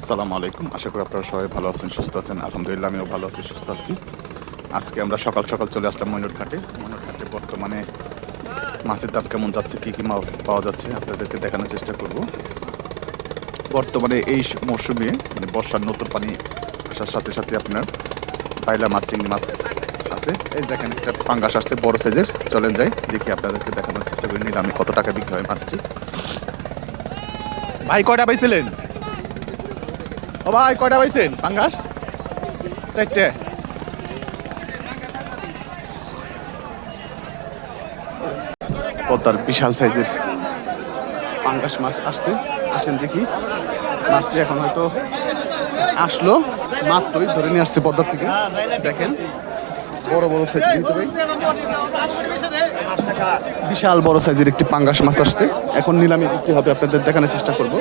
আসসালামু আলাইকুম। আশা করি আপনারা সবাই ভালো আছেন, সুস্থ আছেন। আলহামদুলিল্লাহ, আমিও ভালো আছি, সুস্থ আছি। আজকে আমরা সকাল সকাল চলে আসলাম ময়ূর ঘাটে ময়ূর ঘাটে বর্তমানে মাছের দাম কেমন যাচ্ছে, কী কী মাছ পাওয়া যাচ্ছে, আপনাদেরকে দেখানোর চেষ্টা করব। বর্তমানে এই মরশুমে মানে বর্ষার নতুন পানি আসার সাথে সাথে আপনার পাইলা মাছ, চিংড়ি মাছ আছে। এই দেখেন, একটা পাঙ্গাস আসছে, বড় সাইজের। চলেন যাই, দেখি আপনাদেরকে দেখানোর চেষ্টা করি, নিলামে কত টাকা বিক্রি হয় মাছটি। ভাই, কয়টা পাইছিলেন? ও ভাই কয়টা পাইছেন? পাঙ্গাস? চারটে। পদ্মার বিশাল সাইজের পাঙ্গাস মাছ আসছে। আসেন দেখি। মাছটি এখন হয়তো আসলো। মাত্রই ধরে নিয়ে আসছে পদ্মার থেকে। দেখেন। বড় বড় সাইজ বিশাল বড় সাইজের একটি পাঙ্গাস মাছ আসছে। এখন নিলামে বিক্রি হবে। আপনাদের দেখানোর চেষ্টা করব।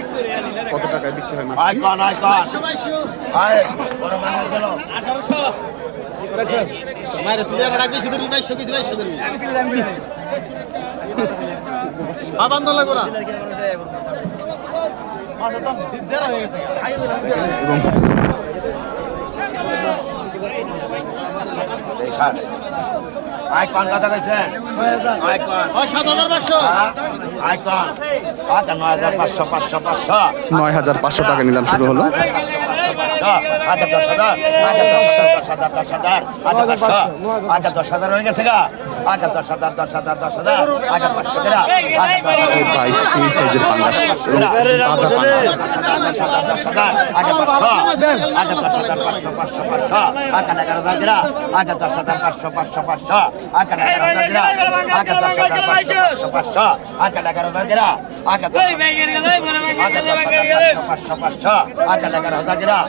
কত টাকায় বিক্রি হয় মাছটি আইকন আইকন। আয় বড় মানুষ গেল মায়ের সুদে একটা বেশি ধরবি বাইশশো কেজি বাইশশো ধরবি। বাবান দলে গোড়া এবং এই স্যার আইকন কত কইছে আইকন ও পাঁচশো। আইকন আচ্ছা নয় হাজার পাঁচশো পাঁচশো পাঁচশো। নয় হাজার পাঁচশো টাকা নিলাম শুরু হলো। আচ্ছা দশ হাজার আচ্ছা দশ হাজার দশ হাজার আচ্ছা পাঁচশো আচ্ছা দশ হাজার হয়ে গেছে গা আচ্ছা দশ হাজার দশ হাজার দশ হাজার আচ্ছা পাঁচশো আচ্ছা দশ হাজার ভাই সেই সাইজের পাঙ্গাস এবং তাজা পাঙ্গাস দশ হাজার পাঁচশো পাঁচশো পাঁচশো আকাল এগারো হাজার আকাল দশ হাজার পাঁচশো পাঁচশো পাঁচশো আকাল এগারো হাজার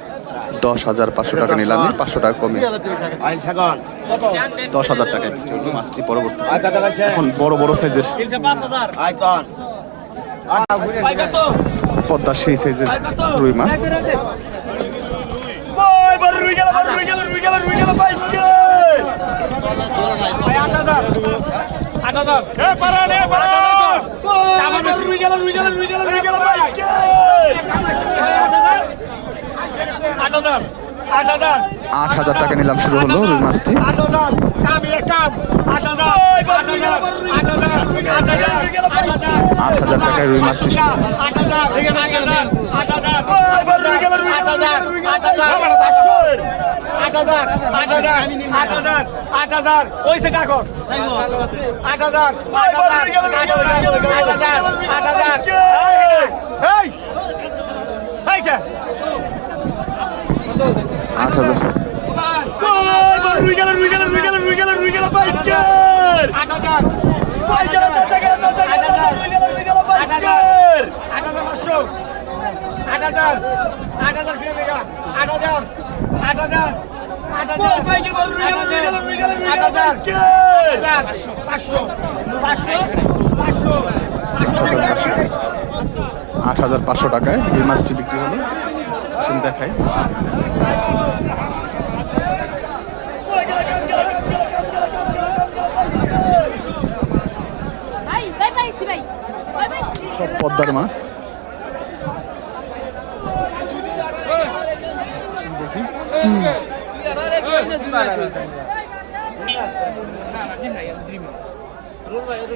দশ হাজার পাঁচশো টাকা নিলাম। পাঁচশো টাকা কমে। দশ হাজার টাকায় মাছটি পরবর্তী এখন বড় বড় সাইজের। পদ্মার সেই সাইজের রুই মাছ। আট হাজার টাকা নিলাম শুরু হলো রুই মাছটি আট হাজার টাকায় রুই মাছটি আট হাজার আট হাজার পাঁচশো টাকায় রুই মাছটি বিক্রি হলো আসুন দেখাই ভাই ভাই পাইছি ভাই ভাই ভাই সব পদ্মার মাছ আসুন দেখি আট হাজার পাঁচশো টাকায় এই মাছটি বিক্রি হলো মাছটি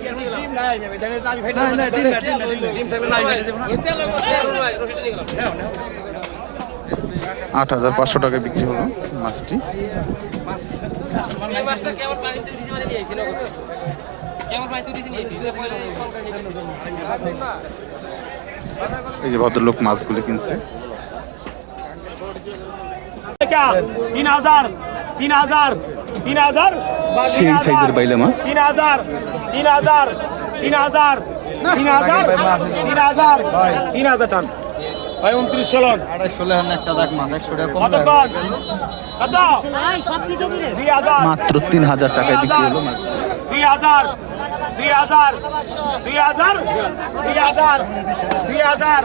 কেমন পানিতে উঠেছে আট হাজার পাঁচশো টাকা বিক্রি হলো মাছটি। এই যে ভদ্রলোক মাছগুলি কিনছে। তিন হাজার তিন হাজার তিন হাজার সেই সাইজের বাইলে মাছ। তিন হাজার তিন হাজার তিন হাজার তিন হাজার টান। ভাই উনত্রিশ ষোলো। আড়াইশো লেহান একটা দাগ মাছ একশো টাকা কম মাত্র তিন হাজার টাকায় বিক্রি হলো মাছ। দুই হাজার। দুই হাজার। দুই হাজার। দুই হাজার। দুই হাজার।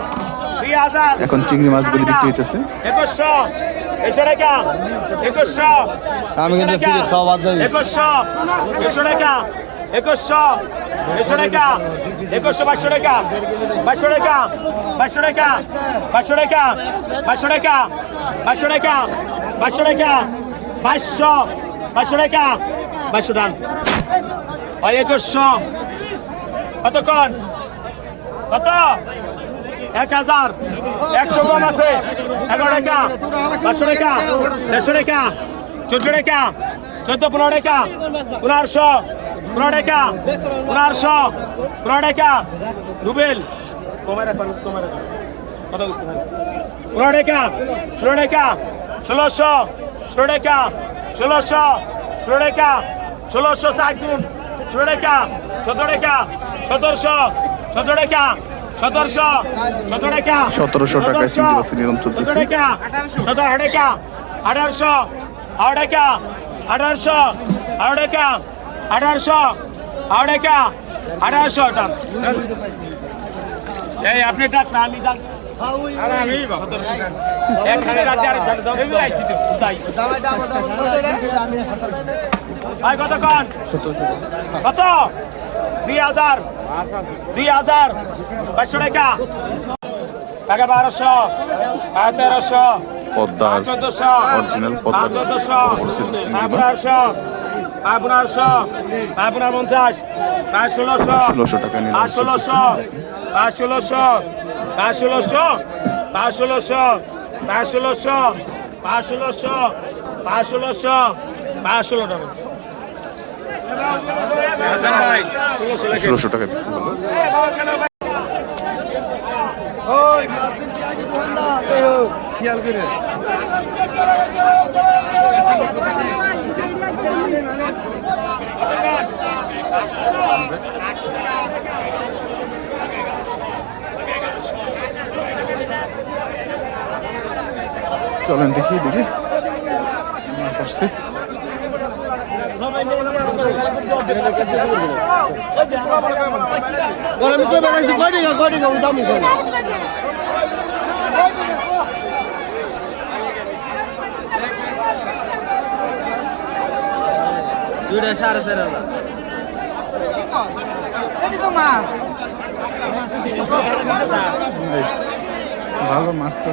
দুই হাজার। এখন চিংড়ি মাছগুলি বিক্রি হইতেছে। একুশশো। এসো একুশশো। আমি কিন্তু সিগারেট খাওয়া বাদ দিই। একুশশো। এসো একুশশো এসো টাকা, একুশশো পাঁচশো টাকা পাঁচশো টাকা পাঁচশো টাকা পাঁচশো টাকা পাঁচশো টাকা পাঁচশো টাকা পাঁচশো টাকা পাঁচশো পাঁচশো টাকা পাঁচশো ডান ওই কতক্ষণ কত এক হাজার। একশো কম আছে। এগারো টাকা। পাঁচশো টাকা। দেড়শো টাকা। চোদ্দ টাকা। চোদ্দ, পনেরো টাকা। পনেরোশো। পনেরোশো পনেরো টাকা রুবেল। কমে রাখ মানুষ কমে রাখ কত বুঝতে পারি ষোলো টাকা ষোলোশো ষোলো টাকা ষোলোশো ষোলো টাকা ষোলোশো ষাট জুন। ষোলো টাকা সতেরো টাকা সতেরোশো সতেরো টাকা সতেরোশো সতেরো টাকা 1700 টাকায় চিংড়ি মাছের নিলাম চলতেছে। সতেরো আঠারোশো আঠারো টাকা আঠারোশো আঠারো টাকা আঠারোশো। আঠারো টাকা আঠারোশো টাকা এই আপনি ডাক না আমি ডাক। আরে আর ভাই কত কন কত? দুই হাজার। দুই হাজার। পাঁচশো টাকা। টাকা বারোশো। টাকা তেরোশো। পদ্মার চোদ্দশো। original পদ্মার পনেরোশো পনেরো পঞ্চাশ পাঁচ ষোলোশো 1600 টাকা নিলাম পাঁচ ষোলোশো পাঁচ ষোলোশো পাঁচ ষোলোশো পাঁচ ষোলোশো পাঁচ ষোলোশো পাঁচ ষোলোশো পাঁচ ষোলোশো পাঁচ ষোলো টাকা ষোলোশো টাকা বিক্রি হলো। চলেন দেখি দেখি। মাছ আসছে। গরম তো বেড়াইছি? কয় টাকা কয় টাকা দাম হইছে না। দুইটা সাড়ে চার হাজার। ভালো মাছ তো